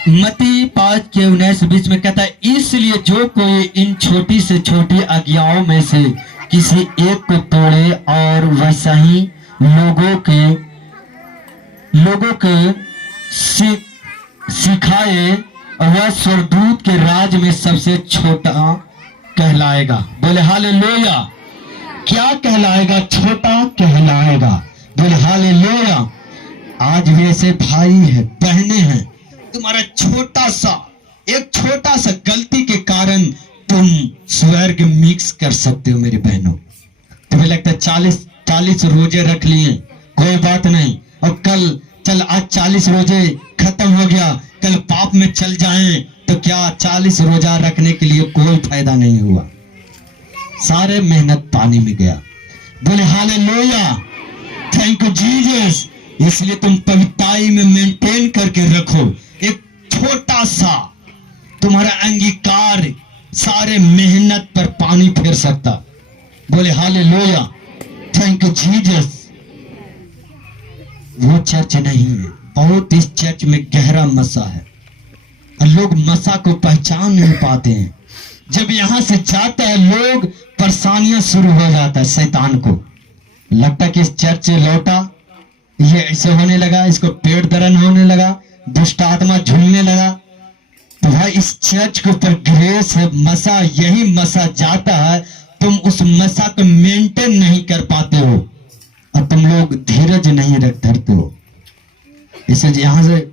मत्ती 5:19-20 में कहता है, इसलिए जो कोई इन छोटी से छोटी आज्ञाओं में से किसी एक को तोड़े और वैसा ही लोगों के सिखाए, वह स्वर्गदूत के राज में सबसे छोटा कहलाएगा। बोले हालेलुया। क्या कहलाएगा? छोटा कहलाएगा। बोले हालेलुया। आज भी ऐसे भाई है, बहनें हैं, तुम्हारा एक छोटा सा गलती के कारण तुम स्वर्ग मिक्स कर सकते हो। मेरी बहनों, तुम्हें लगता है 40 रोजे रख लिए, कोई बात नहीं, और कल चल आज 40 रोजे खत्म हो गया, कल पाप में चल जाएं तो क्या 40 रोजा रखने के लिए कोई फायदा नहीं हुआ, सारे मेहनत पानी में गया। बोले हालेलुया, थैंक यू जीसस। इसलिए तुम पवित्रता में मेंटेन करके रखो। एक छोटा सा तुम्हारा अंगीकार सारे मेहनत पर पानी फेर सकता। बोले हालेलुया, थैंक यू जीसस। वो चर्च नहीं है, बहुत इस चर्च में गहरा मसा है और लोग मसा को पहचान नहीं पाते हैं। जब यहां से जाता है लोग परेशानियां शुरू हो जाता है। शैतान को लगता है कि इस चर्च से लौटा, ये ऐसे होने लगा, इसको पेट दर्द होने लगा, दुष्ट आत्मा झूलने लगा। तो भाई इस चर्च के ऊपर ग्रेस है, मसा, यही मसा जाता है, तुम उस मसा को मेंटेन नहीं कर पाते हो और तुम लोग धीरज नहीं धरते हो। इसलिए यहां से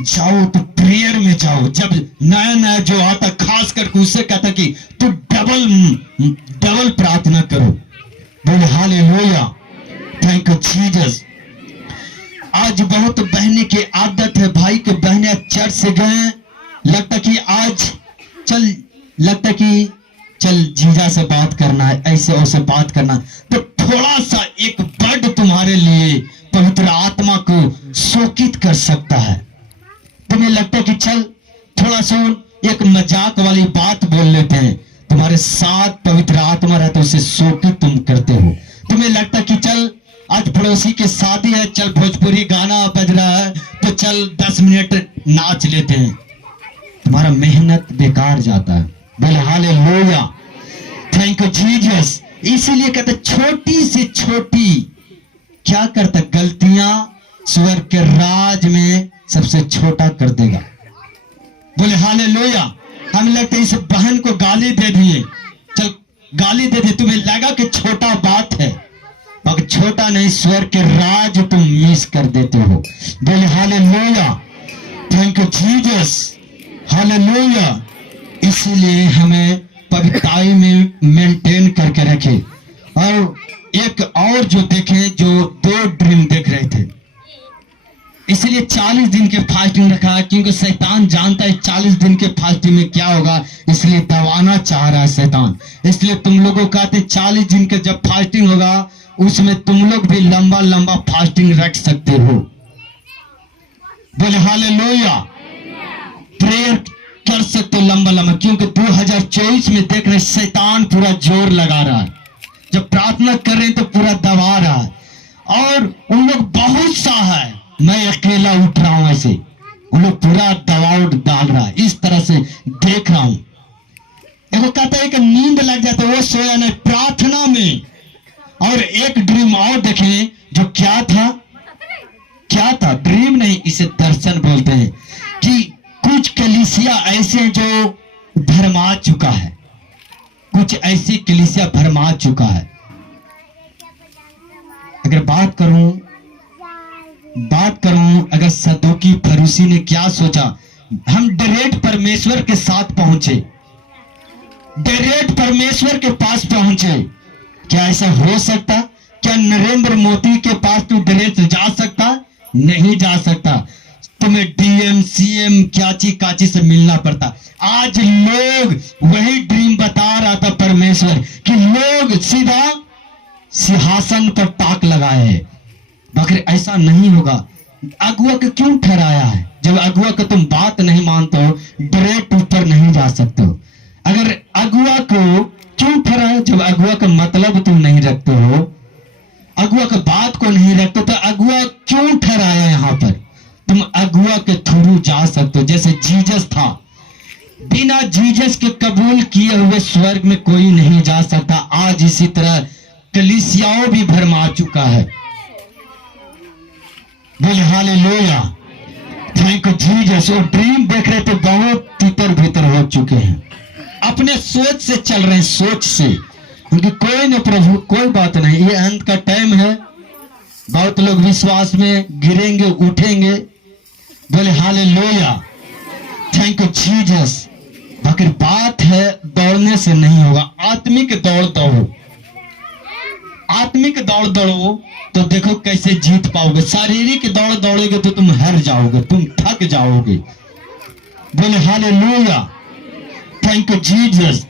जाओ तो प्रेयर में जाओ। जब नया नया जो आता खास करके उससे कहता कि तू डबल प्रार्थना करो। बोले हालेलुया, थैंक यू जीसस। आज बहुत बहने की आदत है, भाई के बहने चर्च से गए, लगता कि चल जीजा से बात करना है, ऐसे वैसे बात करना, तो थोड़ा सा एक वर्ड तुम्हारे लिए पवित्र आत्मा को शोकित कर सकता है। तुम्हें लगता है कि चल थोड़ा सा एक मजाक वाली बात बोल लेते हैं, तुम्हारे साथ पवित्र आत्मा रहता है, उसे शोकित तुम करते हो। तुम्हें लगता है कि चल आज पड़ोसी की शादी है, चल भोजपुरी गाना बज रहा है तो चल 10 मिनट नाच लेते हैं, तुम्हारा मेहनत बेकार जाता है। बोले हालेलुया, थैंक यू जीसस। इसीलिए कहते छोटी से छोटी क्या करता, गलतियां स्वर्ग के राज में सबसे छोटा कर देगा। बोले हालेलुया। हमें लगता है इस बहन को गाली दे दिए, चल गाली दे दी, तुम्हें लगा कि छोटा बात है, मगर छोटा नहीं, स्वर्ग के राज तुम मिस कर देते हो। बोले hallelujah, thank you Jesus, hallelujah. इसलिए हमें पवित्रता में मेंटेन करके रखे। और एक और जो देखें, जो 2 ड्रीम देख रहे थे, इसलिए 40 दिन के फास्टिंग रखा, क्योंकि शैतान जानता है 40 दिन के फास्टिंग में क्या होगा, इसलिए दबाना चाह रहा है शैतान। इसलिए तुम लोगों का 40 दिन के जब फास्टिंग होगा उसमें तुम लोग भी लंबा लंबा फास्टिंग रख सकते हो। बोले हालेलुया, प्रेयर कर सकते हो लंबा लंबा, क्योंकि 2024 में देख रहे शैतान पूरा जोर लगा रहा है। जब प्रार्थना कर रहे हैं तो पूरा दबा रहा है, और उन लोग बहुत सा है, मैं अकेला उठ रहा हूं, ऐसे उन लोग पूरा दबाव डाल रहा है। इस तरह से देख रहा हूं। देखो कहता है कि नींद लग जाता है, वो सोया नहीं प्रार्थना में। और एक ड्रीम और देखें, जो क्या था ड्रीम नहीं, इसे दर्शन बोलते हैं, कि कुछ कलीसिया ऐसे जो भरमा चुका है, कुछ ऐसी कलीसिया भरमा चुका है। अगर बात करूं अगर सदूकी फरीसी ने क्या सोचा, हम डायरेक्ट परमेश्वर के साथ पहुंचे, डायरेक्ट परमेश्वर के पास पहुंचे। क्या ऐसा हो सकता? क्या नरेंद्र मोदी के पास तू डायरेक्ट जा सकता? नहीं जा सकता, तुम्हें डीएम सीएम काची से मिलना पड़ता। आज लोग वही ड्रीम बता रहा था परमेश्वर, कि लोग सीधा सिंहासन पर ताक लगाए हैं, मगर ऐसा नहीं होगा। अगुआ को क्यों ठहराया है? जब अगुआ को तुम बात नहीं मानते हो, डायरेक्ट ऊपर नहीं जा सकते हो। अगर अगुआ को क्यों ठहराया? जब अगुआ का मतलब तुम नहीं रखते हो, अगुआ का बात को नहीं रखते, तो अगुआ क्यों ठहराया यहाँ पर? तुम अगुआ के थ्रू जा सकते हो। जैसे जीसस था, बिना जीसस के कबूल किए हुए स्वर्ग में कोई नहीं जा सकता। आज इसी तरह कलीसियाओं भी भरमा चुका है। बोले हालेलुया, थैंक यू जीसस। और ड्रीम देख रहे थे, बहुत तीतर भीतर हो चुके हैं, अपने सोच से चल रहे हैं, सोच से, क्योंकि कोई न प्रभु, कोई बात नहीं, ये अंत का टाइम है। बहुत लोग विश्वास में गिरेंगे, उठेंगे। बोले हालेलुया, थैंक यू जीसस। बाकी बात है, दौड़ने से नहीं होगा। आत्मिक दौड़ दौड़ो, आत्मिक दौड़ दौड़ो तो देखो कैसे जीत पाओगे। शारीरिक दौड़ दौड़ोगे तो तुम हार जाओगे, तुम थक जाओगे। बोले हालेलुया, थैंक यू जीसस।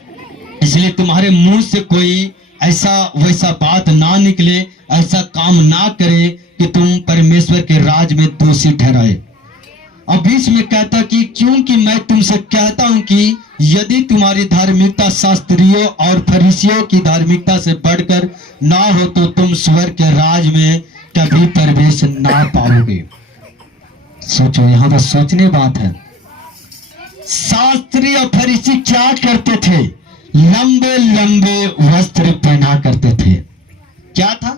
इसलिए तुम्हारे मुंह से कोई ऐसा वैसा बात ना निकले, ऐसा काम ना करे कि तुम परमेश्वर के राज में दोषी ठहराए। अब इसमें कहता कि क्योंकि मैं तुमसे कहता हूं कि यदि तुम्हारी धार्मिकता शास्त्रियों और फरीसियों की धार्मिकता से बढ़कर ना हो तो तुम स्वर्ग के राज में कभी प्रवेश ना पाओगे। सोचो, यहां पर सोचने बात है। शास्त्री और फरीसी क्या करते थे? लंबे लंबे वस्त्र पहना करते थे। क्या था?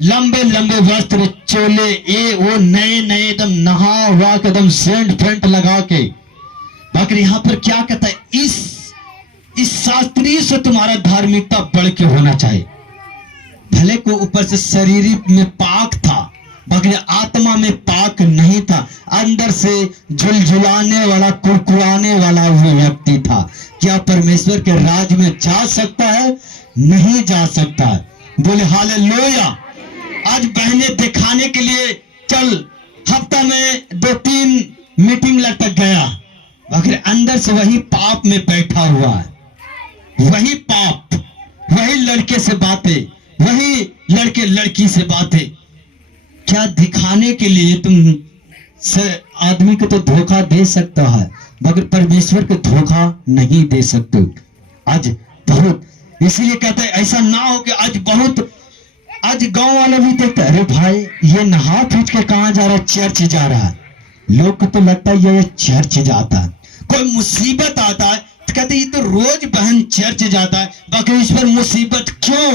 लंबे लंबे वस्त्र, चोले, ये वो नए नए, एकदम नहा हुआ के, एकदम सेंट फेंट लगा के। बाकी यहाँ पर क्या कहता है? इस शास्त्री से तुम्हारा धार्मिकता बढ़ के होना चाहिए। भले को ऊपर से शरीर में पाक था, बाकी आत्मा में पाक नहीं था। अंदर से झुलझुलाने वाला, कुड़कुड़ाने वाला वो व्यक्ति था। क्या परमेश्वर के राज में जा सकता है? नहीं जा सकता। बोले हालेलुया। आज बहने दिखाने के लिए चल, हफ्ता में 2-3 मीटिंग लटक गया, मगर अंदर से वही पाप में बैठा हुआ है। वही पाप, वही लड़के से बातें, वही लड़के लड़की से बातें। क्या दिखाने के लिए तुम आदमी को तो धोखा दे सकता है, मगर परमेश्वर को धोखा नहीं दे सकते। आज बहुत, इसीलिए कहते हैं ऐसा ना हो कि आज गांव वाला भी देखता है, अरे भाई ये नहा पीट के कहां जा रहा है? चर्च जा रहा है। लोग को तो लगता है ये चर्च जाता है। कोई मुसीबत आता है तो कहते ये तो रोज बहन चर्च जाता है, बाकी इस पर मुसीबत क्यों?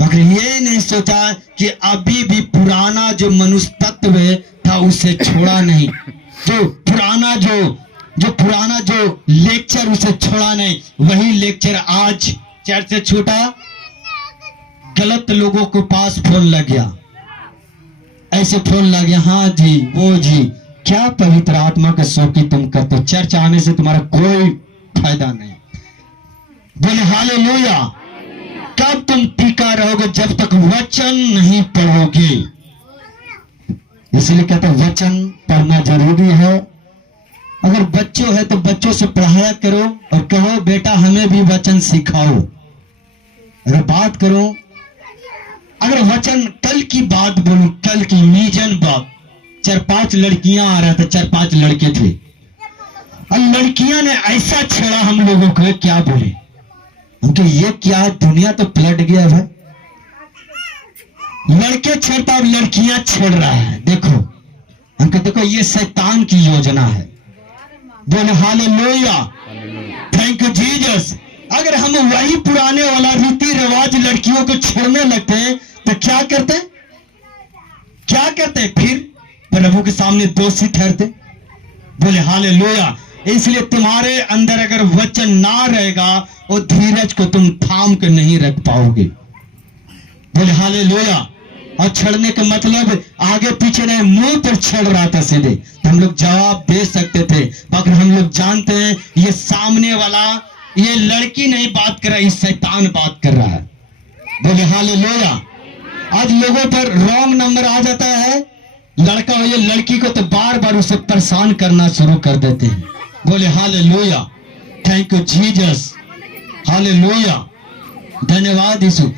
मगर ये नहीं सोचा कि अभी भी पुराना जो मनुष्य तत्व था उसे छोड़ा नहीं। जो पुराना जो लेक्चर उसे छोड़ा नहीं, वही लेक्चर आज चर्च से छूटा। गलत लोगों को पास फोन लग गया, ऐसे फोन लग गया, हाँ जी वो जी। क्या पवित्र आत्मा का शौकी तुम करते हो? चर्च आने से तुम्हारा कोई फायदा नहीं। बोले हालेलुया। कब तुम टिका रहोगे? जब तक वचन नहीं पढ़ोगे। इसलिए कहते हैं वचन पढ़ना जरूरी है। अगर बच्चों है तो बच्चों से पढ़ाया करो और कहो बेटा हमें भी वचन सिखाओ। अगर बात करो, अगर वचन कल की बात बोलूं, कल की नीजन बात, 4-5 लड़कियां आ रहा था, 4-5 लड़के थे, और लड़कियां ने ऐसा छेड़ा हम लोगों को, क्या बोले उनके, ये क्या दुनिया तो पलट गया भाई। लड़के छेड़ता और लड़कियां छेड़ रहा है। देखो उनके, देखो ये शैतान की योजना है। बोले हालेलुया, थैंक यू जीसस। अगर हम वही पुराने वाला रीति रिवाज लड़कियों को छेड़ने लगते हैं तो क्या करते? फिर प्रभु के सामने दोषी ठहरते। बोले हालेलुया। इसलिए तुम्हारे अंदर अगर वचन ना रहेगा, और धीरज को तुम थाम कर नहीं रख पाओगे। बोले हालेलुया। और छेड़ने का मतलब आगे पीछे नहीं, मुंह पर छेड़ रहा था सीधे, तो हम लोग जवाब दे सकते थे। मगर हम लोग जानते हैं ये सामने वाला, ये लड़की नहीं बात कर रहा, ये शैतान बात कर रहा है। बोले हालेलुया। आज लोगों पर रॉन्ग नंबर आ जाता है, लड़का हो या लड़की को, तो बार बार उसे परेशान करना शुरू कर देते हैं। बोले hallelujah, thank you Jesus, hallelujah, धन्यवाद यीशु।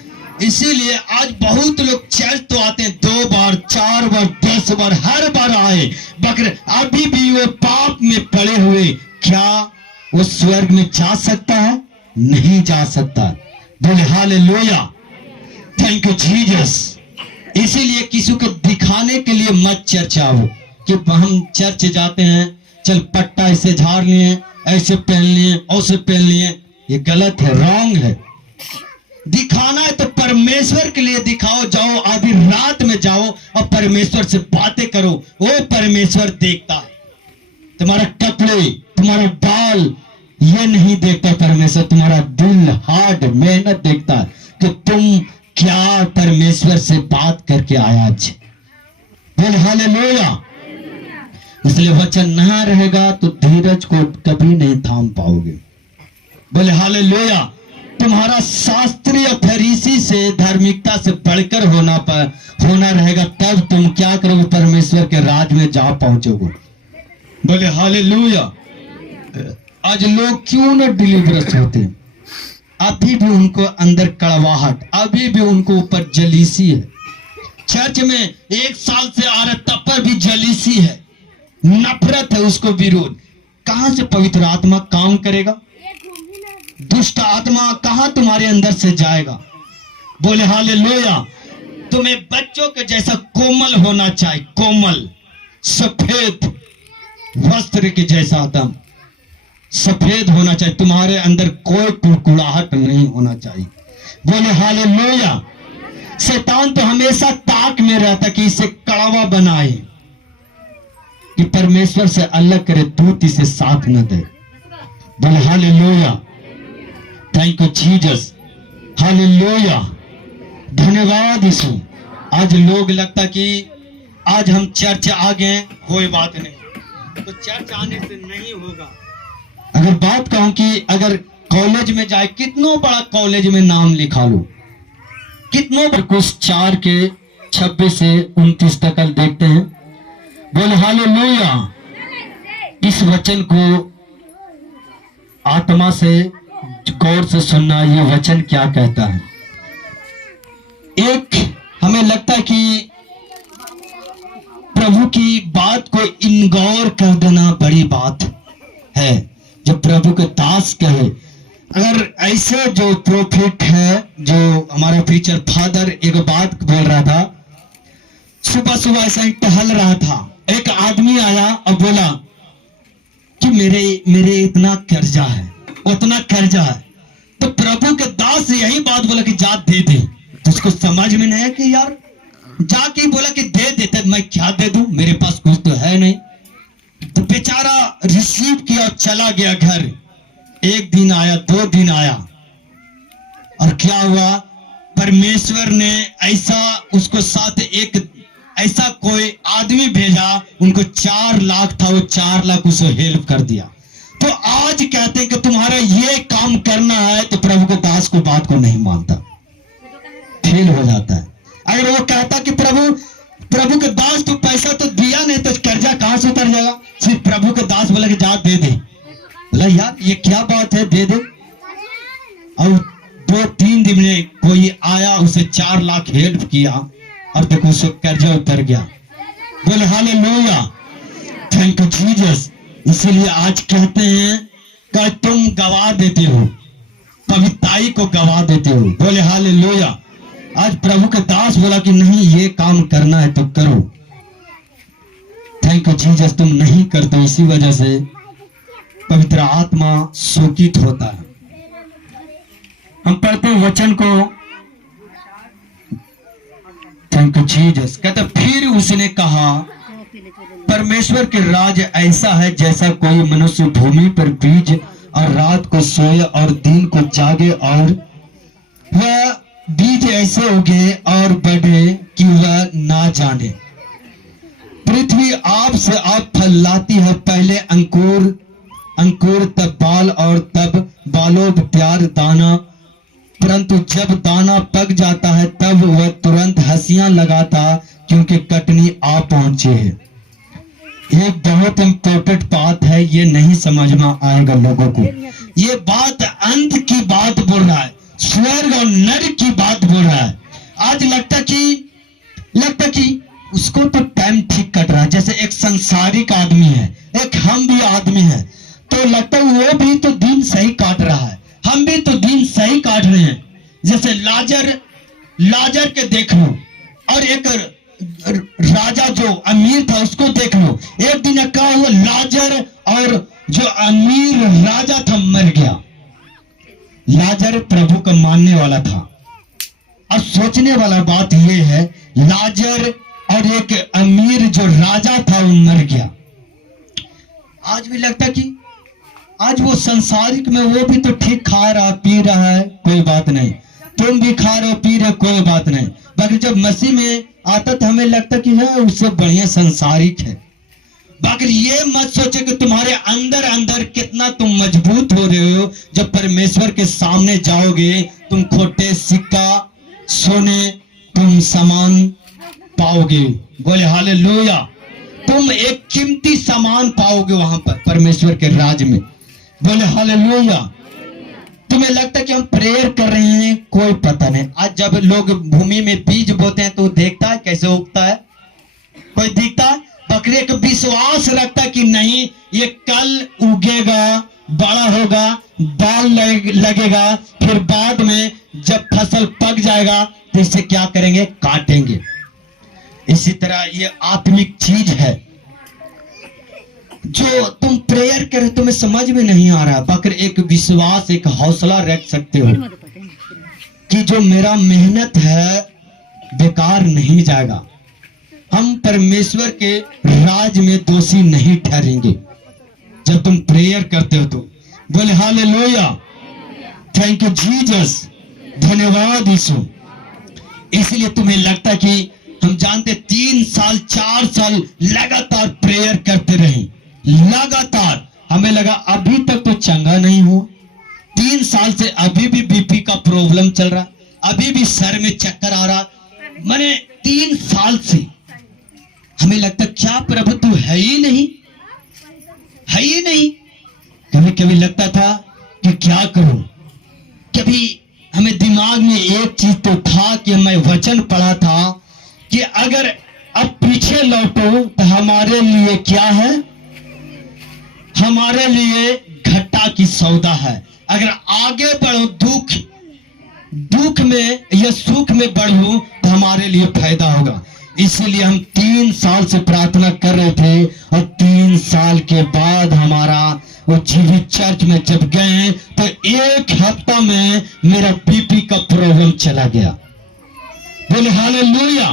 इसीलिए आज बहुत लोग चर्च तो आते हैं 2 बार 4 बार 10 बार, हर बार आए, मगर अभी भी वो पाप में पड़े हुए। क्या वो स्वर्ग में जा सकता है? नहीं जा सकता। बोले हालेलुया, थैंक यू जीसस। इसीलिए किसी को दिखाने के लिए मत चर्च आओ, कि हम चर्च जाते हैं, चल पट्टा ऐसे झाड़ लिए, ऐसे पहन लिए, ऐसे पहन लिए। ये गलत है, रॉन्ग है। दिखाना है तो परमेश्वर के लिए दिखाओ, जाओ आधी रात में जाओ और परमेश्वर से बातें करो, वो परमेश्वर देखता है। तुम्हारा कपड़े, तुम्हारा बाल, ये नहीं देखता परमेश्वर, तुम्हारा दिल, हार्ट, मेहनत देखता है कि तुम क्या परमेश्वर से बात करके आया आज। बोल हालेलुया। इसलिए वचन ना रहेगा तो धीरज को कभी नहीं थाम पाओगे। बोले हालेलुया। तुम्हारा शास्त्रीय फरीसी से, धार्मिकता से बढ़कर होना रहेगा, तब तुम क्या करोगे, परमेश्वर के राज में जा पहुंचोगे। बोले हालेलुया। आज लोग क्यों न डिलीवरेंस होते, अभी भी उनको अंदर कड़वाहट, अभी भी उनको ऊपर जलीसी है। चर्च में 1 साल से आ रहा तब पर भी जलीसी है, नफरत है उसको विरोध। कहां से पवित्र आत्मा काम करेगा? दुष्ट आत्मा कहां तुम्हारे अंदर से जाएगा? बोले हालेलुया। तुम्हें बच्चों के जैसा कोमल होना चाहिए, कोमल, सफेद वस्त्र के जैसा एकदम सफेद होना चाहिए। तुम्हारे अंदर कोई कुड़कुड़ाहट नहीं होना चाहिए। बोले हालेलुया। शैतान तो हमेशा ताक में रहता कि इसे कड़वा बनाए, कि परमेश्वर से अलग करे, दूत इसे साथ न दे। बोले hallelujah. Thank you Jesus, hallelujah, धन्यवाद यीशु। आज लोग लगता कि आज हम चर्च आ गए, कोई बात नहीं, तो चर्च आने से नहीं होगा। अगर बात कहूं कि अगर कॉलेज में जाए, कितनों बड़ा कॉलेज में नाम लिखा लो, कितनों कुछ 4 के 26 से 29 तक देखते हैं। बोले हालेलुया। इस वचन को आत्मा से गौर से सुनना, ये वचन क्या कहता है। एक हमें लगता है कि प्रभु की बात को इनगौर कर देना बड़ी बात है, जो प्रभु के दास कहे। अगर ऐसे जो प्रोफेट है, जो हमारा प्रीचर फादर एक बात बोल रहा था, सुबह सुबह ऐसा ही टहल रहा था, एक आदमी आया और बोला कि मेरे इतना कर्जा है, उतना कर्जा है। तो प्रभु के दास यही बात बोला कि जा दे दे। तो उसको समझ में नहीं है कि यार, जाके बोला कि दे देते, मैं क्या दे दूं, मेरे पास कुछ तो है नहीं। तो बेचारा रिसीव किया और चला गया घर। 1 दिन आया, 2 दिन आया, और क्या हुआ, परमेश्वर ने ऐसा उसको साथ एक ऐसा कोई आदमी भेजा, उनको 4 लाख था, वो 4 लाख उसको हेल्प कर दिया। तो आज कहते हैं कि तुम्हारा ये काम करना है, तो प्रभु के दास को बात को नहीं मानता, फेल हो जाता है। अगर वो कहता कि प्रभु के दास तो पैसा तो दिया नहीं, तो कर्जा कहां से उतर जाएगा। सिर्फ प्रभु के दास बोला कि जा दे दे। बोला यार ये क्या बात है, दे दे। और 2-3 दिन में कोई आया, उसे 4 लाख हेल्प किया, और देखो उसको कर्जा उतर गया। बोले हालेलुया, थैंक यू जीसस। इसीलिए आज कहते हैं कि तुम गवा देते हो, पवित्रताई को गवा देते हो। बोले हालेलुया। आज प्रभु के दास बोला कि नहीं, ये काम करना है तो करो। Thank you Jesus. तुम नहीं करते, इसी वजह से पवित्र आत्मा शोकित होता है। हम पढ़ते हैं वचन को, थैंक यू जीसस। कहते फिर उसने कहा, परमेश्वर के राज ऐसा है जैसा कोई मनुष्य भूमि पर बीज और रात को सोए और दिन को जागे, और वह बीज ऐसे उगे और बढ़े कि वह ना जाने। पृथ्वी आप से आप फल लाती है, पहले अंकुर तब बाल और तब बालों तैयार दाना, परंतु जब दाना पक जाता है तब वह तुरंत हंसियां लगाता, क्योंकि कटनी आ पहुंचे है। एक बहुत इम्पोर्टेंट बात है, ये नहीं समझ में आएगा लोगों को। ये बात अंत की बात बोल रहा है, स्वर्ग और नरक की बात बोल रहा है। आज लगता कि उसको तो टाइम ठीक कट रहा है, जैसे एक संसारिक आदमी है, एक हम भी आदमी है, तो लगता है वो भी तो दिन सही काट रहा है, हम भी तो दिन सही काट रहे हैं। जैसे लाजर के देख लो, और एक राजा जो अमीर था उसको देख लो। एक दिन क्या हुआ, लाजर और जो अमीर राजा था मर गया। लाजर प्रभु को मानने वाला था। अब सोचने वाला बात यह है, लाजर और एक अमीर जो राजा था वो मर गया। आज भी लगता कि आज वो संसारिक में वो भी तो ठीक खा रहा पी रहा है, कोई बात नहीं, तुम भी खा रहे हो पी रहे हो, कोई बात नहीं। बाकी जब मसीह में आता तो हमें लगता कि है उससे बढ़िया संसारिक है। बाकी ये मत सोचे कि तुम्हारे अंदर अंदर कितना तुम मजबूत हो रहे हो। जब परमेश्वर के सामने जाओगे तुम खोटे सिक्का सोने तुम सामान पाओगे। बोले हालेलुया। तुम एक कीमती सामान पाओगे वहां पर परमेश्वर के राज में। बोले हालेलुया। तुम्हें लगता है कि हम प्रेयर कर रहे हैं, कोई पता नहीं। आज जब लोग भूमि में बीज बोते हैं तो देखता है कैसे उगता है, कोई दिखता है। बकरे का विश्वास रखता कि नहीं ये कल उगेगा, बड़ा होगा, बाल लगेगा, फिर बाद में जब फसल पक जाएगा तो इसे क्या करेंगे, काटेंगे। इसी तरह ये आत्मिक चीज है जो तुम प्रेयर करे तुम्हें समझ में नहीं आ रहा, बकर एक विश्वास एक हौसला रख सकते हो कि जो मेरा मेहनत है बेकार नहीं जाएगा। हम परमेश्वर के राज में दोषी नहीं ठहरेंगे जब तुम प्रेयर करते हो तो। बोले हालेलुया, थैंक यू जीसस, धन्यवाद यीशु। इसलिए तुम्हें लगता कि हम जानते 3 साल 4 साल लगातार प्रेयर करते रहे, लगातार हमें लगा अभी तक तो चंगा नहीं हो। 3 साल से अभी भी बीपी का प्रॉब्लम चल रहा, अभी भी सर में चक्कर आ रहा। मैंने 3 साल से हमें लगता क्या प्रभु तू है ही नहीं, है ही नहीं। कभी कभी लगता था कि क्या करूं। कभी हमें दिमाग में एक चीज तो था कि मैं वचन पढ़ा था कि अगर अब पीछे लौटो तो हमारे लिए क्या है, हमारे लिए घट्टा की सौदा है। अगर आगे बढ़ो दुख में या सुख में बढ़ूं तो हमारे लिए फायदा होगा। इसीलिए हम 3 साल से प्रार्थना कर रहे थे और 3 साल के बाद हमारा वो जीवित चर्च में जब गए तो 1 हफ्ता में मेरा बीपी का प्रॉब्लम चला गया। बोले हालेलुया।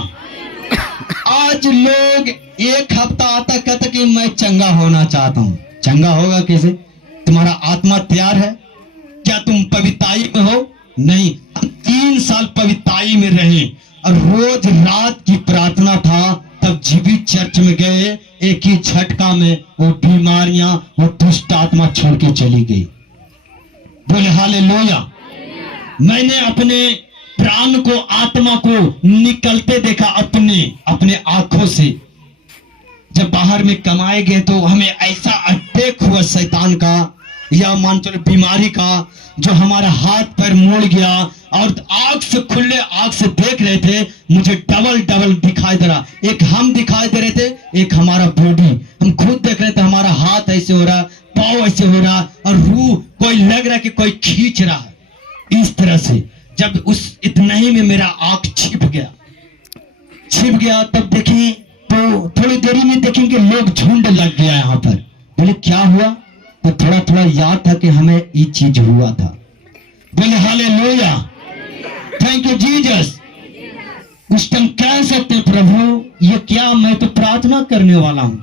आज लोग 1 हफ्ता आता कहते कि मैं चंगा होना चाहता हूं। चंगा होगा कैसे? तुम्हारा आत्मा तैयार है क्या? तुम पवित्राई में हो? नहीं। हम 3 साल पवित्राई में रहे और रोज रात की प्रार्थना था। तब जीवित चर्च में गए, एक ही झटका में वो बीमारियां वो दुष्ट आत्मा छोड़ के चली गई। बोले हालेलुया। मैंने अपने प्राण को आत्मा को निकलते देखा अपने आंखों से। जब बाहर में कमाए गए तो हमें ऐसा अटैक हुआ शैतान का या मान चलो बीमारी का, जो हमारा हाथ पैर मोड़ गया और आंख से खुले आंख से देख रहे थे। मुझे डबल दिखाई दे रहा, एक हम दिखाई दे रहे थे, एक हमारा बॉडी। हम खुद देख रहे थे हमारा हाथ ऐसे हो रहा, पाँव ऐसे हो रहा और रूह कोई लग रहा कि कोई खींच रहा है इस तरह से। जब उस इतना ही में मेरा आंख छिप गया तब देखें तो थोड़ी देरी में देखेंगे लोग झुंड लग गया यहाँ पर। बोले क्या हुआ? तो थोड़ा याद था कि हमें ये चीज हुआ था। बोले हालेलुया, थैंक यू जीसस। उस टाइम कह सकते प्रभु ये क्या, मैं तो प्रार्थना करने वाला हूं।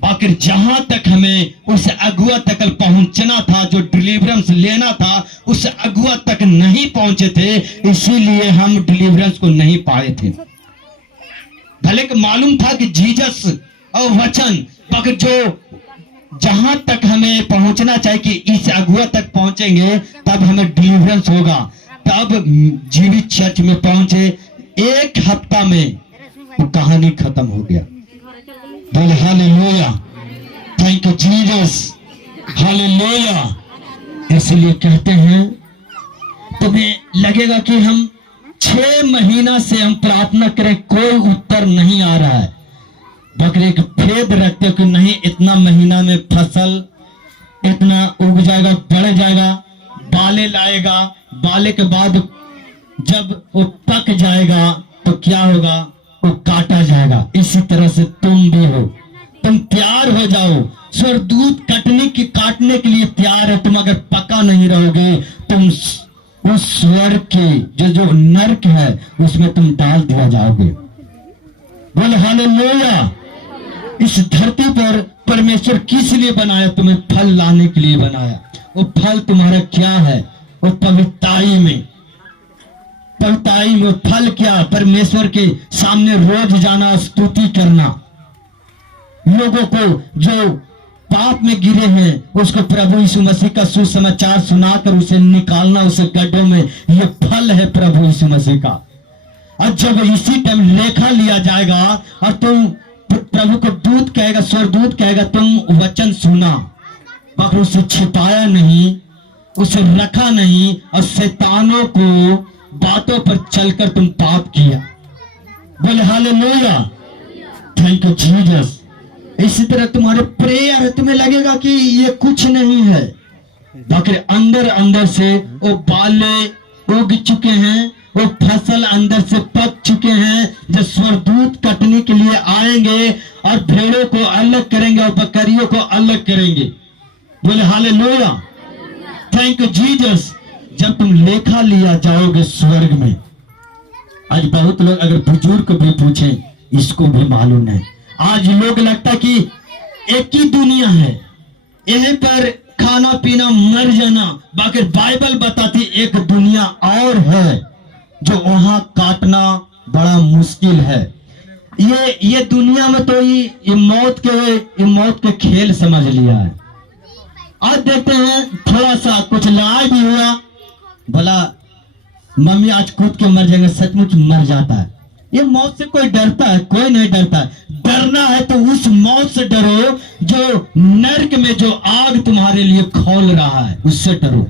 बाकी जहां तक हमें उस अगुआ तक पहुंचना था, जो डिलीवरेंस लेना था, उस अगुआ तक नहीं पहुंचे थे, इसीलिए हम डिलीवरेंस को नहीं पाए थे। भले कि मालूम था कि जीसस और वचन, बाकी जो जहां तक हमें पहुंचना चाहिए कि इस अगुआ तक पहुंचेंगे तब हमें डिलीवरेंस होगा। तब जीवित चर्च में पहुंचे, 1 हफ्ता में वो कहानी खत्म हो गया। बोले hallelujah, thank you Jesus, hallelujah. इसलिए कहते हैं तुम्हें लगेगा कि हम 6 महीना से हम प्रार्थना करें कोई उत्तर नहीं आ रहा है। बकरे के फेद रखते कि नहीं इतना महीना में फसल इतना उग जाएगा, बढ़ जाएगा, बाले लाएगा, बाले के बाद जब वो पक जाएगा तो क्या होगा, वो काटा जाएगा। इसी तरह से तुम भी हो, तुम तैयार हो जाओ। स्वर्गदूत काटने के लिए तैयार है। तुम अगर पका नहीं रहोगे, तुम उस स्वर्ग के जो नरक है उसमें तुम डाल दिया जाओगे। बोले हालेलुया। इस धरती पर परमेश्वर किस लिए बनाया? तुम्हें फल लाने के लिए बनाया। वो फल तुम्हारा क्या है? वो पवित्रताई में फल क्या? परमेश्वर के सामने रोज जाना, स्तुति करना, लोगों को जो पाप में गिरे हैं उसको प्रभु यीशु मसीह का सुसमाचार सुनाकर उसे निकालना, उसे गड्ढों में। ये फल है प्रभु यीशु मसीह का। और जब इसी टाइम लेखा लिया जाएगा और तुम प्रभु को दूत कहेगा, स्वर्गदूत कहेगा, तुम वचन सुना मगर उसे छिपाया नहीं, उसे रखा नहीं और शैतानों को बातों पर चलकर तुम पाप किया। बोले हालेलुया, थैंक यू जीसस। इसी तरह तुम्हारे प्रेयर, तुम्हें लगेगा कि ये कुछ नहीं है, बाकी अंदर अंदर से वो बाले उग चुके हैं, वो फसल अंदर से पक चुके हैं। जब स्वर्गदूत कटने के लिए आएंगे और भेड़ों को अलग करेंगे और बकरियों को अलग करेंगे। बोले हालेलुया, थैंक यू जीसस। जब तुम लेखा लिया जाओगे स्वर्ग में, आज बहुत लोग अगर बुजुर्ग को भी पूछें, इसको भी मालूम नहीं। आज लोग लगता कि एक ही दुनिया है, यहीं पर खाना पीना मर जाना, बाकी बाइबल बताती एक दुनिया और है जो वहां काटना बड़ा मुश्किल है। ये दुनिया में तो ये मौत के खेल समझ लिया है। आज देखते हैं थोड़ा सा कुछ लड़ाई भी हुआ, भला मम्मी आज कूद के मर जाएंगे, सचमुच मर जाता है। ये मौत से कोई डरता है? कोई नहीं डरता है। डरना है तो उस मौत से डरो जो नरक में जो आग तुम्हारे लिए खोल रहा है, उससे डरो।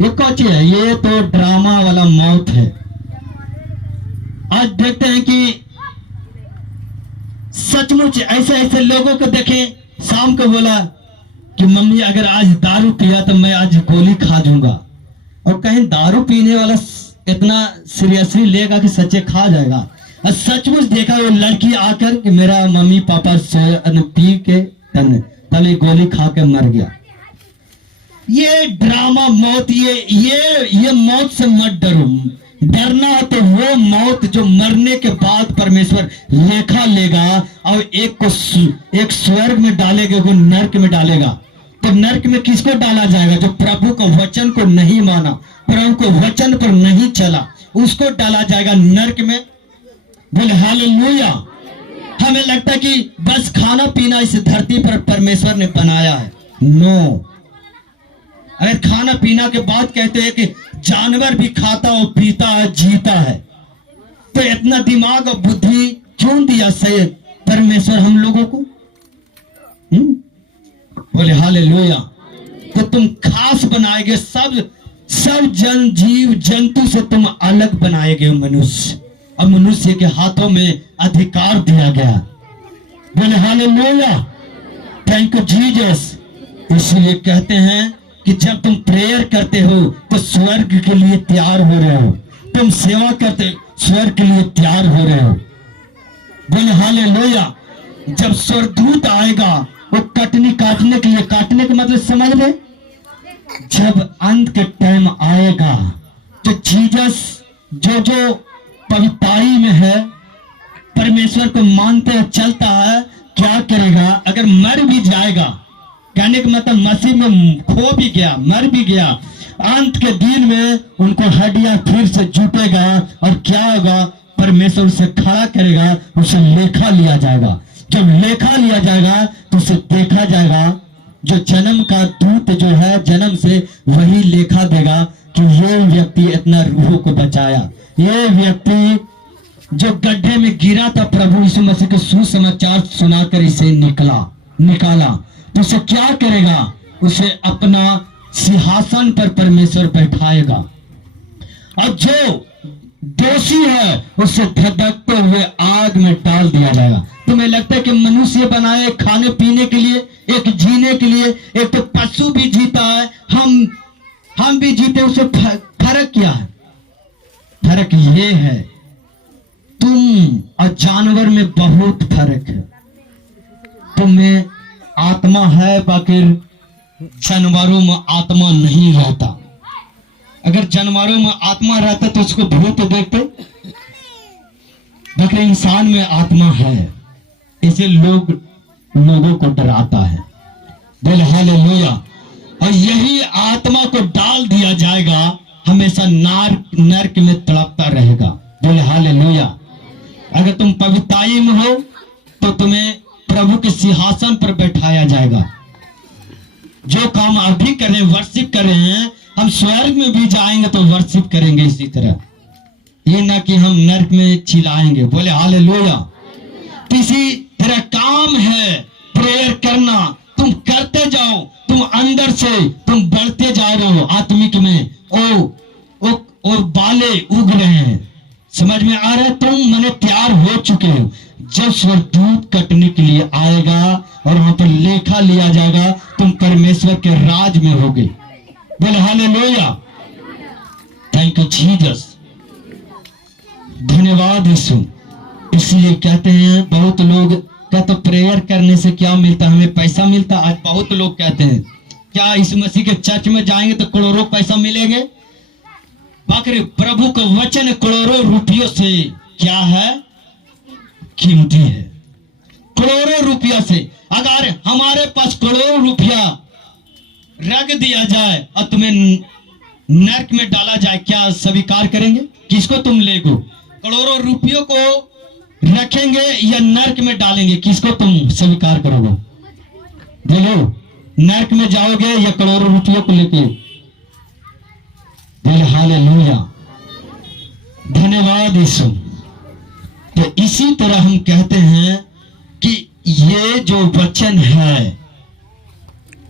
ये कौन है? ये तो ड्रामा वाला मौत है। आज देखते हैं कि सचमुच ऐसे लोगों को देखें, शाम को बोला कि मम्मी अगर आज दारू पिया तो मैं आज गोली खा दूंगा, और कहीं दारू पीने वाला इतना सीरियसली लेगा कि सच्चे खा जाएगा। और सचमुच देखा वो लड़की आकर कि मेरा मम्मी पापा पी के तले गोली खा के मर गया। ये ड्रामा मौत, ये मौत से मत डरो। डरना है तो वो मौत जो मरने के बाद परमेश्वर लेखा लेगा और एक स्वर्ग में डालेगा, वो नरक में डालेगा। तो नरक में किसको डाला जाएगा? जो प्रभु को वचन को नहीं माना, प्रभु को वचन पर नहीं चला, उसको डाला जाएगा नरक में। बोले हालेलुया। हमें लगता है कि बस खाना पीना इस धरती पर परमेश्वर ने बनाया है। नो, अगर खाना पीना के बाद कहते हैं कि जानवर भी खाता और पीता है, जीता है, तो इतना दिमाग और बुद्धि क्यों दिया से परमेश्वर हम लोगों को? बोले हालेलुया। तो तुम खास बनाएंगे, सब जीव जंतु से तुम अलग बनाएंगे मनुष्य, और मनुष्य के हाथों में अधिकार दिया गया। बोले हालेलुया, थैंक यू जीसस। इसलिए कहते हैं कि जब तुम प्रेयर करते हो तो स्वर्ग के लिए तैयार हो रहे हो, तुम सेवा करते स्वर्ग के लिए तैयार हो रहे हो। बोले हालेलुया। जब स्वर्गदूत आएगा वो काटने का मतलब समझ रहे? जब अंत के टाइम आएगा तो जीसस जो पवित्रताई में है, परमेश्वर को मानते हैं, चलता है, क्या करेगा? अगर मर भी जाएगा, कहने का मतलब मसीह में खो भी गया, मर भी गया, अंत के दिन में उनको हड्डियां फिर से जुटेगा और क्या होगा? परमेश्वर उसे खड़ा करेगा, उसे लेखा लिया जाएगा। जब लेखा लिया जाएगा तो उसे देखा जाएगा। जो जन्म का दूत जो है, जन्म से वही लेखा देगा कि ये व्यक्ति इतना रूहों को बचाया, ये व्यक्ति जो गड्ढे में गिरा था, प्रभु यीशु मसीह के सुसमाचार सुनाकर इसे निकाला, तो उसे क्या करेगा? उसे अपना सिंहासन पर परमेश्वर बैठाएगा, और जो दोषी है उसे धधकते हुए आग में डाल दिया जाएगा। तुम्हें लगता है कि मनुष्य बनाए खाने पीने के लिए, एक जीने के लिए, एक तो पशु भी जीता है, हम भी जीते, उसे फर्क क्या है? फर्क ये है, तुम और जानवर में बहुत फर्क है। तुम में आत्मा है, बाकी जानवरों में आत्मा नहीं रहता। अगर जानवरों में आत्मा रहता तो उसको भूत देखते, बाकी इंसान में आत्मा है, इसे लोगों को डराता है। बोले हालेलुया। और यही आत्मा को डाल दिया जाएगा, हमेशा नरक में तड़पता रहेगा। बोले हालेलुया। अगर तुम पवित्रताई में हो तो तुम्हें प्रभु के सिंहासन पर बैठाया जाएगा। जो काम अभी कर रहे हैं, वर्शिप कर रहे हैं, हम स्वर्ग में भी जाएंगे तो वर्शिप करेंगे इसी तरह, ये ना कि हम नरक में चिल्लाएंगे। बोले हालेलुया। तो इसी तरह काम है प्रेयर करना, तुम करते जाओ, तुम अंदर से तुम बढ़ते जा रहे हो आत्मिक में। ओ बाले उग रहे हैं, समझ में आ रहा है? तुम मने तैयार हो चुके हो। जब स्वर्गदूत कटने के लिए आएगा और वहां पर लेखा लिया जाएगा, तुम परमेश्वर के राज में होगे। बोले हालेलुया। थैंक यू जीसस, धन्यवाद यीशु। इसलिए कहते हैं, बहुत लोग कहते प्रेयर करने से क्या मिलता, हमें पैसा मिलता। आज बहुत लोग कहते हैं क्या यीशु मसीह के चर्च में जाएंगे तो करोड़ों पैसा मिलेंगे। बाकी प्रभु का वचन करोड़ों रुपयों से क्या है, कीमती है। करोड़ों रुपया से अगर हमारे पास करोड़ों रुपया रख दिया जाए और तुम्हें नरक में डाला जाए, क्या स्वीकार करेंगे? किसको तुम लेगो? करोड़ों रुपयों को रखेंगे या नरक में डालेंगे, किसको तुम स्वीकार करोगे? बोलो, नरक में जाओगे या करोड़ों रुपयों को लेके? बोले हालेलुया, धन्यवाद यीशु। तो इसी तरह हम कहते हैं कि ये जो वचन है,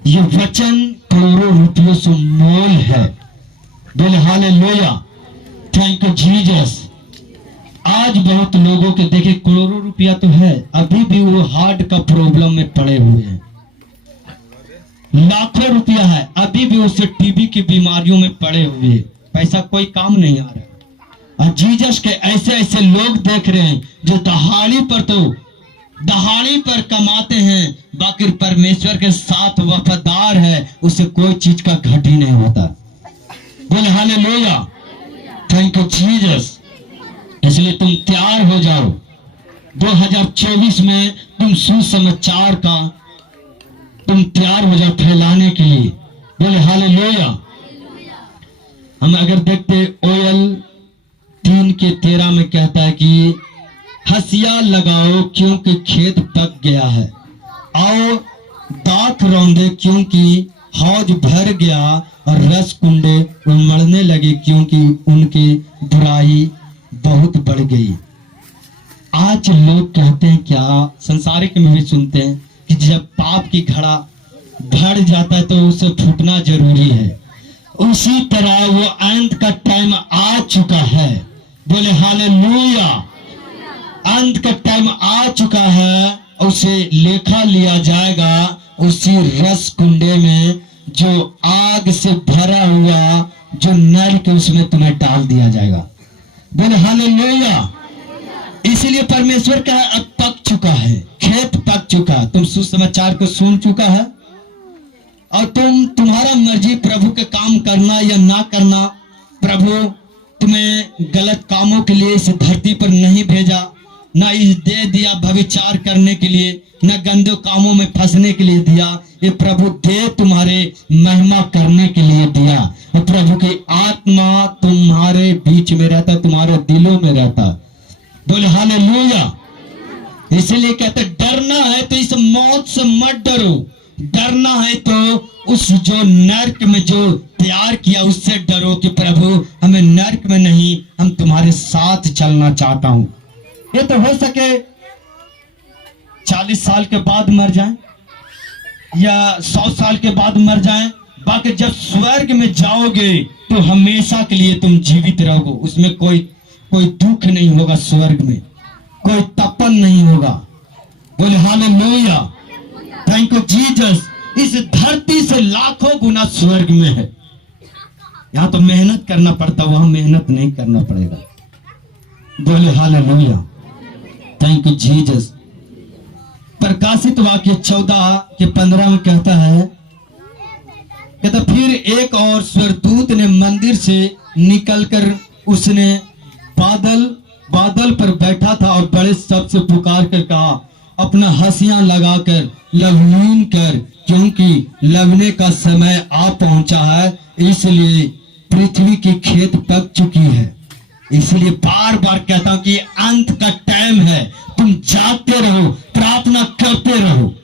ये वचन करोड़ों रुपयों से मोल है। बोले हालेलुया, थैंक यू जीसस। आज बहुत लोगों के देखे करोड़ों रुपया तो है, अभी भी वो हार्ट का प्रॉब्लम में पड़े हुए हैं। लाखों रुपया है, अभी भी उससे टीबी की बीमारियों में पड़े हुए हैं। पैसा कोई काम नहीं आ रहा। और जीसस के ऐसे ऐसे लोग देख रहे हैं जो दहाड़ी पर कमाते हैं, बाकी परमेश्वर के साथ वफादार है, उसे कोई चीज का घटी नहीं होता। बोले हालेलुया, थैंक यू जीसस। इसलिए तुम तैयार हो जाओ 2024 में, तुम सुसमाचार का तुम तैयार हो जाओ फैलाने के लिए। बोले हालेलुया। हम अगर देखते ओयल 3:13 में कहता है कि हंसिया लगाओ क्योंकि खेत पक गया है, आओ दाख रौंदे क्योंकि हौज भर गया और रस कुंडे उमड़ने लगे क्योंकि उनकी बुराई बहुत बढ़ गई। आज लोग कहते हैं, क्या संसारिक में भी सुनते हैं कि जब पाप की घड़ा भर जाता है तो उसे फूटना जरूरी है। उसी तरह वो अंत का टाइम आ चुका है। बोले हालेलुया, अंत का टाइम आ चुका है, उसे लेखा लिया जाएगा उसी रस कुंडे में जो आग से भरा हुआ जो नरक, उसमें तुम्हें डाल दिया जाएगा। बोले हालेलुया। इसलिए परमेश्वर का अब पक चुका है, खेत पक चुका, तुम सुसमाचार को सुन चुका है और तुम्हारा मर्जी प्रभु के काम करना या ना करना। प्रभु तुम्हें गलत कामों के लिए इस धरती पर नहीं भेजा, ना इस दे दिया व्यभिचार करने के लिए, न गंदे कामों में फंसने के लिए दिया। ये प्रभु दे तुम्हारे महिमा करने के लिए दिया। और प्रभु की आत्मा तुम्हारे बीच में रहता, तुम्हारे दिलों में रहता। बोले हालेलुया। इसलिए कहते डरना है तो इस मौत से मत डरो, डरना है तो उस जो नरक में जो तैयार किया उससे डरो कि प्रभु हमें नरक में नहीं, हम तुम्हारे साथ चलना चाहता हूं। ये तो हो सके 40 साल के बाद मर जाएं या 100 साल के बाद मर जाएं, बाकी जब स्वर्ग में जाओगे तो हमेशा के लिए तुम जीवित रहोगे। उसमें कोई दुख नहीं होगा, स्वर्ग में कोई तपन नहीं होगा। बोले हालेलुया, थैंक यू जीसस। इस धरती से लाखों गुना स्वर्ग में है। यहां तो मेहनत करना पड़ता, वहां मेहनत नहीं करना पड़ेगा। बोले हालेलुया, थैंक यू जीसस। प्रकाशित वाक्य 14:15 में कहता है, कहता फिर एक और स्वर्गदूत ने मंदिर से निकलकर उसने बादल पर बैठा था और बड़े शब्द से पुकार कर कहा, अपना हंसियां लगाकर लवलीन कर, क्योंकि लवने का समय आ पहुंचा है, इसलिए पृथ्वी की खेत पक चुकी है। इसलिए बार बार कहता हूं कि अंत का टाइम है, तुम जागते रहो, प्रार्थना करते रहो।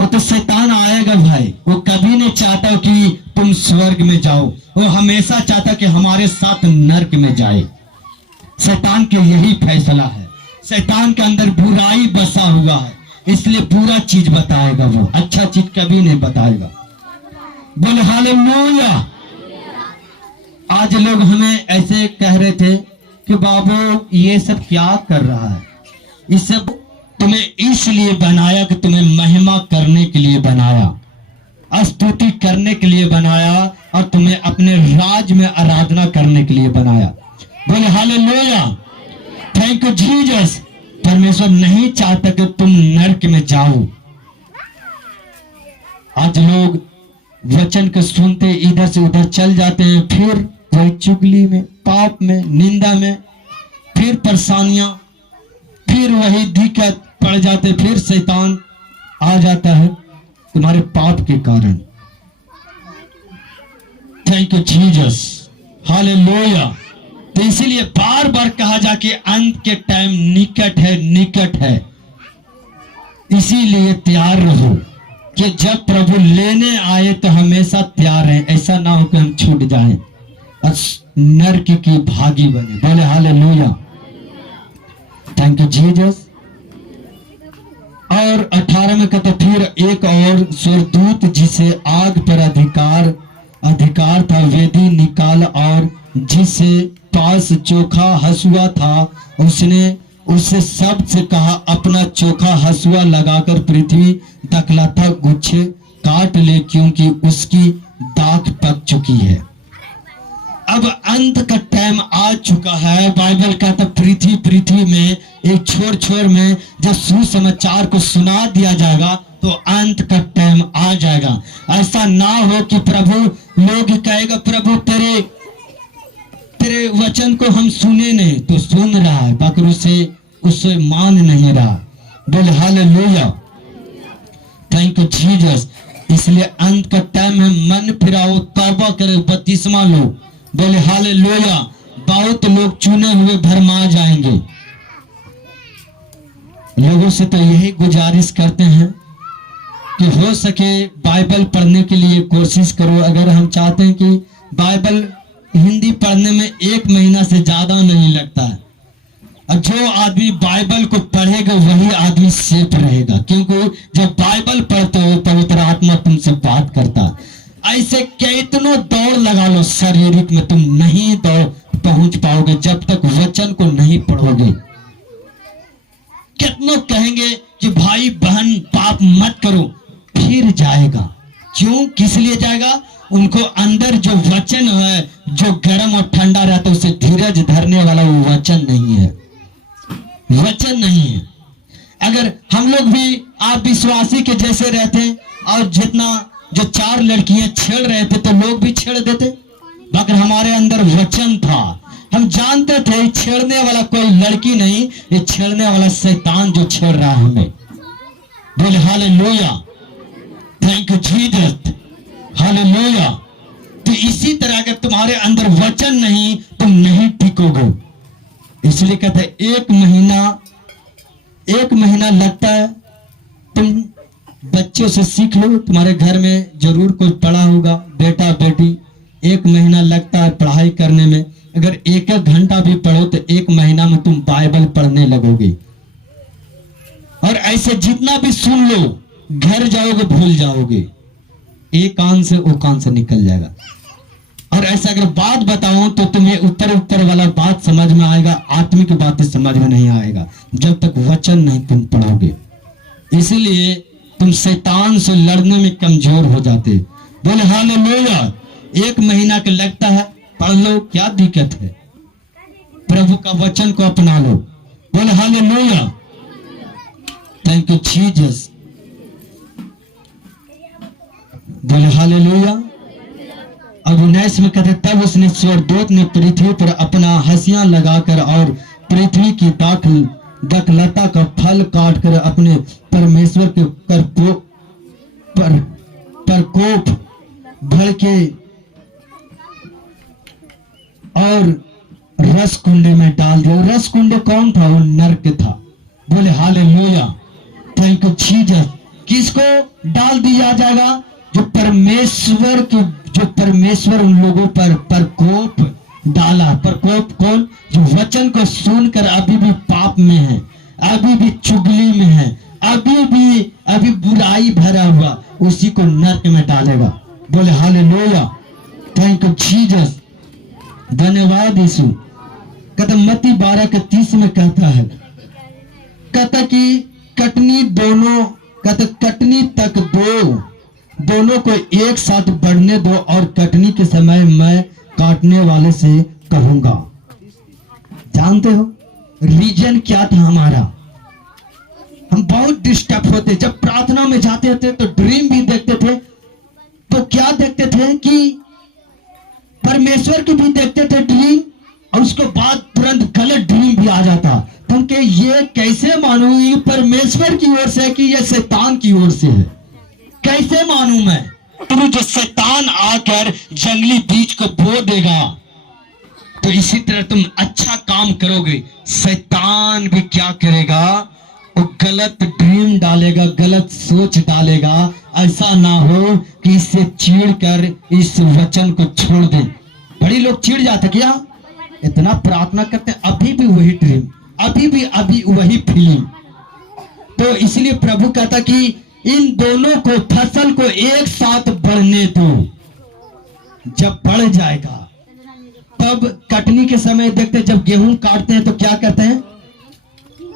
वो तो शैतान आएगा भाई, वो कभी नहीं चाहता कि तुम स्वर्ग में जाओ, वो हमेशा चाहता कि हमारे साथ नरक में जाए। शैतान के यही फैसला है। शैतान के अंदर बुराई बसा हुआ है, इसलिए बुरा चीज बताएगा, वो अच्छा चीज कभी नहीं बताएगा। बोले हालेलुया। आज लोग हमें ऐसे कह रहे थे कि बाबू ये सब क्या कर रहा है, इस सब तुम्हें इसलिए बनाया कि तुम्हें महिमा करने के लिए बनाया, स्तुति करने के लिए बनाया, और तुम्हें अपने राज में आराधना करने के लिए बनाया। बोले हालेलुया, थैंक यू जीसस। परमेश्वर नहीं चाहता कि तुम नरक में जाओ। आज लोग वचन को सुनते इधर से उधर चल जाते हैं, फिर वही चुगली में, पाप में, निंदा में, फिर परेशानियां, फिर वही दिक्कत पड़ जाते, फिर शैतान आ जाता है तुम्हारे पाप के कारण। Thank you Jesus, hallelujah. तो इसीलिए बार बार कहा जा कि अंत के टाइम निकट है, निकट है। इसीलिए तैयार रहो कि जब प्रभु लेने आए तो हमेशा तैयार रहें, ऐसा ना हो कि हम छूट जाएं और नरक की भागी बने। बोले हालेलुया, थैंक यू जीसस। और 18 में कहता, फिर एक और स्वर्गदूत जिसे आग पर अधिकार था वेदी निकाल, और जिससे पास चोखा हसुआ था, उसने उससे शब्द से कहा, अपना चोखा हसुआ लगाकर पृथ्वी दखलता गुच्छे काट ले, क्योंकि उसकी दाख पक चुकी है। अब अंत का टाइम आ चुका है। बाइबल कहता पृथ्वी में एक छोर में जब सुसमाचार को सुना दिया जाएगा तो अंत का टाइम आ जाएगा। ऐसा ना हो कि प्रभु लोग कहेगा, प्रभु तेरे वचन को हम सुने नहीं, तो सुन रहा है बाकी उसे मान नहीं रहा। बोले हालेलुया, थैंक यू जीसस। इसलिए अंत का टाइम है, मन फिराओ, तौबा करे, बपतिस्मा लो। बोले हालेलुया। बहुत लोग चुने हुए भरमा जाएंगे। लोगों से तो यही गुजारिश करते हैं कि हो सके बाइबल पढ़ने के लिए कोशिश करो। अगर हम चाहते हैं कि बाइबल हिंदी पढ़ने में 1 महीना से ज्यादा नहीं लगता है, और जो आदमी बाइबल को पढ़ेगा वही आदमी सेफ रहेगा, क्योंकि जब बाइबल पढ़ते हो पवित्र आत्मा तुमसे बात करता है। ऐसे कितनों दौड़ लगा लो शारीरिक में, तुम नहीं दौड़ पहुंच पाओगे जब तक वचन को नहीं पढ़ोगे। कितनों कहेंगे कि भाई बहन पाप मत करो, फिर जाएगा। क्यों, किस लिए जाएगा? उनको अंदर जो वचन है, जो गर्म और ठंडा रहता है, उसे धीरज धरने वाला वो वचन नहीं है, वचन नहीं है। अगर हम लोग भी आप विश्वासी के जैसे रहते और जितना जो 4 लड़कियां छेड़ रहे थे तो लोग भी छेड़ देते, मगर हमारे अंदर वचन था। हम जानते थे छेड़ने वाला कोई लड़की नहीं, ये छेड़ने वाला शैतान जो छेड़ रहा है हमें। बोले hallelujah, thank you Jesus, hallelujah. तो इसी तरह अगर तुम्हारे अंदर वचन नहीं तुम नहीं टिकोगे। इसलिए कहते हैं 1 महीना लगता है। तुम बच्चों से सीख लो, तुम्हारे घर में जरूर कोई पढ़ा होगा, बेटा बेटी। 1 महीना लगता है पढ़ाई करने में। अगर 1 घंटा भी पढ़ो तो 1 महीना में तुम बाइबल पढ़ने लगोगे। और ऐसे जितना भी सुन लो, घर जाओगे भूल जाओगे, एक कान से वो कान से निकल जाएगा। और ऐसा अगर बात बताऊं तो तुम्हें ऊपर वाला बात समझ में आएगा, आत्मिक बातें समझ में नहीं आएगा जब तक वचन नहीं तुम पढ़ोगे। इसीलिए तुम शैतान से लड़ने में कमजोर हो जाते। बोले हालेलुया। 1 महीना का लगता है, पढ़ लो, क्या दिक्कत है? प्रभु का वचन को अपना लो। बोले हालेलुया, थैंक यू जीसस, बोले हालेलुया। अब 19 में कहते तब उसने स्वर्गदूत ने पृथ्वी पर अपना हंसियां लगाकर और पृथ्वी की दाखलता का फल काटकर अपने परमेश्वर के प्रकोप भड़के और रस कुंडे में डाल दिया। रस कुंडे कौन था? वो नरक था। बोले हालेलुया, थैंक यू जीसस। किसको डाल दिया जाएगा? जो परमेश्वर उन लोगों पर प्रकोप डाला। प्रकोप कौन? जो वचन को सुनकर अभी भी पाप में है, अभी भी चुगली में है, अभी बुराई भरा हुआ, उसी को नरक में डालेगा। बोले हालेलुया, थैंक यू जीसस, धन्यवाद यीशु। कहता मत्ती 12:30 में कहता है, कहता कि कटनी तक दोनों को एक साथ बढ़ने दो और कटनी के समय मैं काटने वाले से कहूंगा। जानते हो रीजन क्या था हमारा? हम बहुत डिस्टर्ब होते। जब प्रार्थना में जाते थे तो ड्रीम भी देखते थे। तो क्या देखते थे कि परमेश्वर की भी देखते थे ड्रीम, और उसके बाद तुरंत गलत ड्रीम भी आ जाता। तो हम कहे ये कैसे मानूं, ये परमेश्वर की ओर से है कि ये शैतान की ओर से है? कैसे मानूं मैं? तो जो शैतान आकर जंगली बीज को बो देगा, तो इसी तरह तुम अच्छा काम करोगे, शैतान भी क्या करेगा? वो गलत ड्रीम डालेगा, गलत सोच डालेगा। ऐसा ना हो कि इससे चिढ़ कर इस वचन को छोड़ दे। बड़ी लोग चिढ़ जाते, क्या इतना प्रार्थना करते हैं अभी भी वही ड्रीम, अभी वही फीलिंग। तो इसलिए प्रभु कहता कि इन दोनों को, फसल को एक साथ बढ़ने दो। जब बढ़ जाएगा तब कटनी के समय देखते, जब गेहूं काटते हैं तो क्या करते हैं?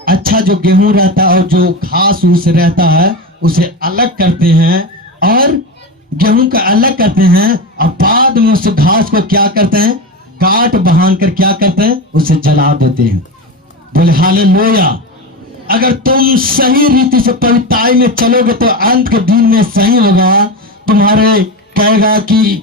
अच्छा जो गेहूं रहता है और जो घास उस रहता है उसे अलग करते हैं, और गेहूं का अलग करते हैं, और बाद में उस घास को क्या करते हैं? काट बहान कर क्या करते हैं? उसे जला देते हैं। बोले हालेलुया। अगर तुम सही रीति से पवित्रताई में चलोगे तो अंत के दिन में सही होगा। तुम्हारे कहेगा कि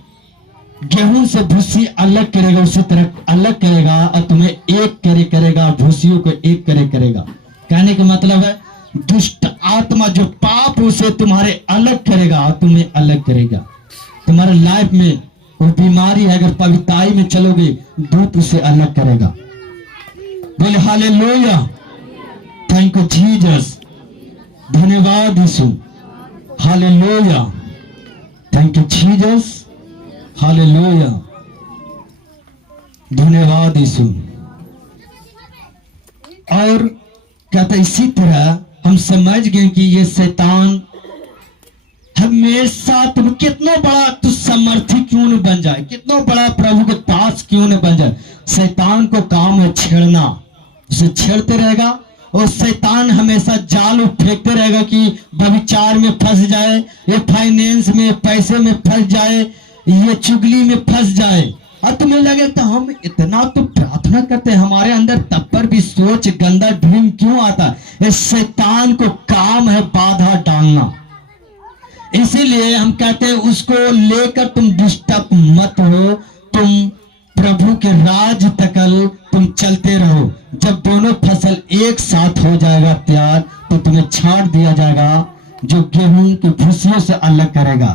गेहूं से भूसी अलग करेगा, उसी तरह अलग करेगा, और तुम्हें एक करेगा, भूसियों को एक करेगा। कहने का मतलब है दुष्ट आत्मा जो पाप, उसे तुम्हारे अलग करेगा और तुम्हें अलग करेगा। तुम्हारे लाइफ में वो बीमारी है, अगर पवित्रताई में चलोगे दूत उसे अलग करेगा। बोले हालेलुया, थैंक यू जीसस, धन्यवाद Yeshu, hallelujah, thank you Jesus, hallelujah, धन्यवाद यीशु। और कहता इसी तरह हम समझ गए कि ये शैतान हमेशा, तुम कितना बड़ा तू समर्थी क्यों न बन जाए, कितना बड़ा प्रभु के पास क्यों न बन जाए, शैतान को काम है छेड़ना। उसे छेड़ते रहेगा, और शैतान हमेशा जाल फेंकते रहेगा कि व्यभिचार में फंस जाए, ये फाइनेंस में, पैसे में फंस जाए, ये चुगली में फंस जाए। और तुम्हें लगे तो हम इतना तो प्रार्थना करते हैं, हमारे अंदर तब पर भी सोच गंदा ड्रीम क्यों आता है? इस शैतान को काम है बाधा डालना। इसीलिए हम कहते हैं उसको लेकर तुम डिस्टर्ब मत हो, तुम प्रभु के राज तकल तुम चलते रहो। जब दोनों फसल एक साथ हो जाएगा तैयार, तो तुम्हें छांट दिया जाएगा, जो गेहूं की भूसियों से अलग करेगा।